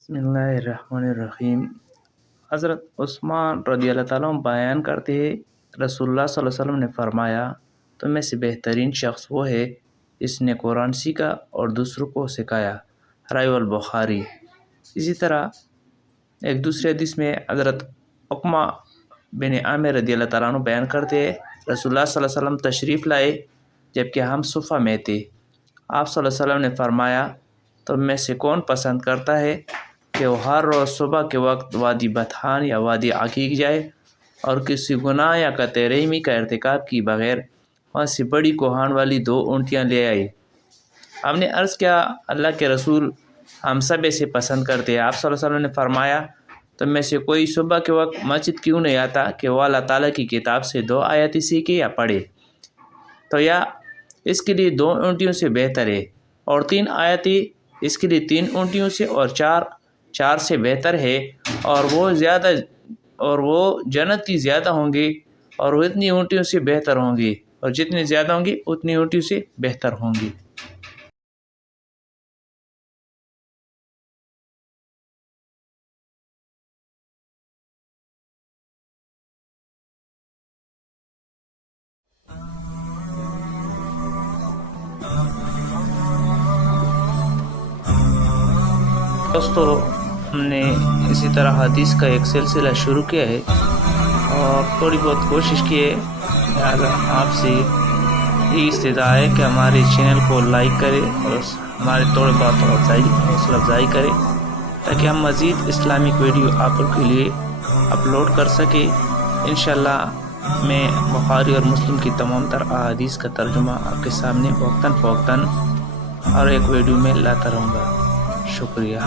बिस्मिल्लाहिर्रहमानिर्रहीम। हज़रत उस्मान रज़ी अल्लाह ताला अन्हु बयान करते हैं, रसूलुल्लाह सल्लल्लाहु अलैहि वसल्लम ने फरमाया, तुम में से बेहतरीन शख्स वो है जिसने कुरान सीखा और दूसरों को सिखाया। रावल बुखारी। इसी तरह एक दूसरे हदीस में हज़रत उक़मा बिन आमिर रज़ी अल्लाह ताला अन्हु बयान करते हैं, रसूलुल्लाह सल्लल्लाहु अलैहि वसल्लम तशरीफ़ लाए जबकि हम सुफ़ा में थे। आप सल्लल्लाहु अलैहि वसल्लम ने फरमाया, तुम में से कौन पसंद करता है कि वो हर रोज़ सुबह के वक्त वादी बथान या वादी अकीक जाए और किसी गुनाह या कतरहमी का इर्तिकाब की बग़ैर वहाँ से बड़ी कोहान वाली 2 ऊँटियाँ ले आए। हमने अर्ज़ किया, अल्लाह के रसूल, हम सब इसे पसंद करते हैं। आप सल्लल्लाहु अलैहि वसल्लम ने फरमाया, तुम में से कोई सुबह के वक्त मस्जिद क्यों नहीं आता कि वह अल्लाह ताला की किताब से 2 आयतें सीखे या पढ़े, तो या इसके लिए 2 ऊँटियों से बेहतर है, और 3 आयतें इसके लिए 3 ऊँटियों से, और 4 से बेहतर है, और वो जन्नती ज़्यादा होंगे, और वो इतनी ऊँटियों से बेहतर होंगी, और जितनी ज़्यादा होंगी उतनी ऊँटियों से बेहतर होंगी। दोस्तों, हमने इसी तरह हदीस का एक सिलसिला शुरू किया है और थोड़ी बहुत कोशिश की है। आपसे ये इस्तदा है कि हमारे चैनल को लाइक करें और हमारे थोड़े बहुत हौसला अफजाई करें ताकि हम मज़ीद इस्लामिक वीडियो आप लोग के लिए अपलोड कर सके। इंशाल्लाह मैं बुखारी और मुस्लिम की तमाम तर अहादीस का तर्जुमा आपके सामने वक्तन फ़वक्तन और एक वीडियो में लाता रहूँगा। शुक्रिया।